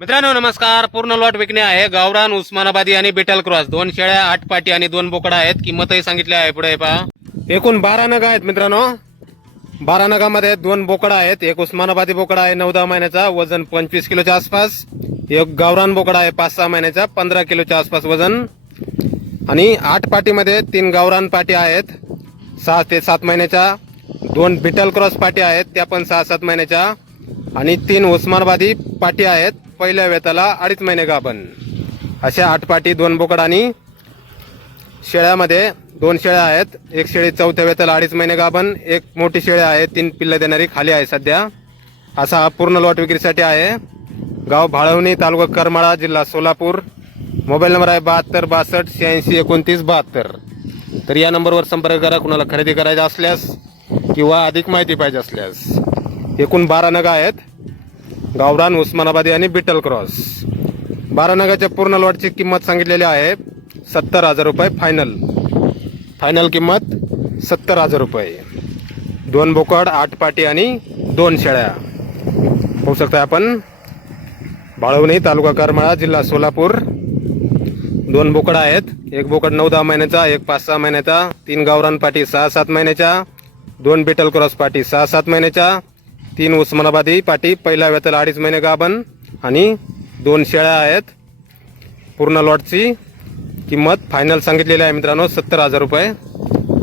मित्रांनो नमस्कार. पूर्ण लॉट विकणे आहे. गावरान उस्मानाबादी आणि बिटल क्रॉस दोन शेळ्या आठ पाटी आणि दोन बोकडा आहेत. किंमतही सांगितली आहे पुढे पहा. एकूण बारा नगा आहेत मित्रांनो. बारा नगामध्ये दोन बोकडा आहेत. एक उस्मानाबादी बोकडा आहे नऊ दहा महिन्याचा. वजन पंचवीस किलोच्या आसपास. एक गावरान बोकडा आहे पाच सहा महिन्याचा. पंधरा किलोच्या आसपास वजन. आणि आठ पाटीमध्ये तीन गावरान पाटी आहेत. सहा ते सात महिन्याच्या. दोन बिटल क्रॉस पाटी आहेत त्या पण सहा सात महिन्याच्या. आणि तीन उस्मानाबादी पाटी आहेत. पहिल्या वेताला अडीच महिने गाभण. अशा आठपाटी दोन बोकड आणि शेळ्यामध्ये दोन शेळ्या आहेत. एक शेळी चौथ्या वेताला अडीच महिने गाभण एक मोठी शेळी आहे तीन पिल्लं देणारी खाली आहे सध्या. असा हा पूर्ण लॉट विक्रीसाठी आहे. गाव भाळवणी तालुका करमाळा जिल्हा सोलापूर. मोबाईल नंबर आहे बहात्तर बासष्ट शहाऐंशी एकोणतीस बहात्तर. तर या नंबरवर संपर्क करा कुणाला खरेदी करायचा असल्यास किंवा अधिक माहिती पाहिजे असल्यास. एकूण बारा नगा आहेत. गावरान उस्मानाबादी आणि बिटल क्रॉस. बारा नगाच्या पूर्ण लॉटची किंमत सांगितलेली आहे. सत्तर हजार रुपये फायनल फायनल किंमत सत्तर हजार रुपये. दोन बोकड आठ पाटी आणि दोन शेळ्या. होऊ शकता आपण. बाळवणी तालुका करमाळा जिल्हा सोलापूर. दोन बोकड आहेत. एक बोकड नऊ दहा महिन्याचा एक पाच सहा महिन्याचा. तीन गावरान पाटी सहा सात महिन्याच्या. दोन बिटल क्रॉस पाटी सहा सात महिन्याच्या. तीन उस्मानाबादी पाटी पहिल्या वेताला अडीच महिने गाभण आणि दोन शेळ्या आहेत. पूर्ण लॉटची किंमत फायनल सांगितलेली आहे मित्रांनो सत्तर हजार रुपये.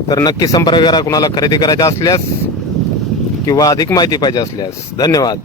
तर नक्की संपर्क करा कुणाला खरेदी करायचा असल्यास किंवा अधिक माहिती पाहिजे असल्यास. धन्यवाद.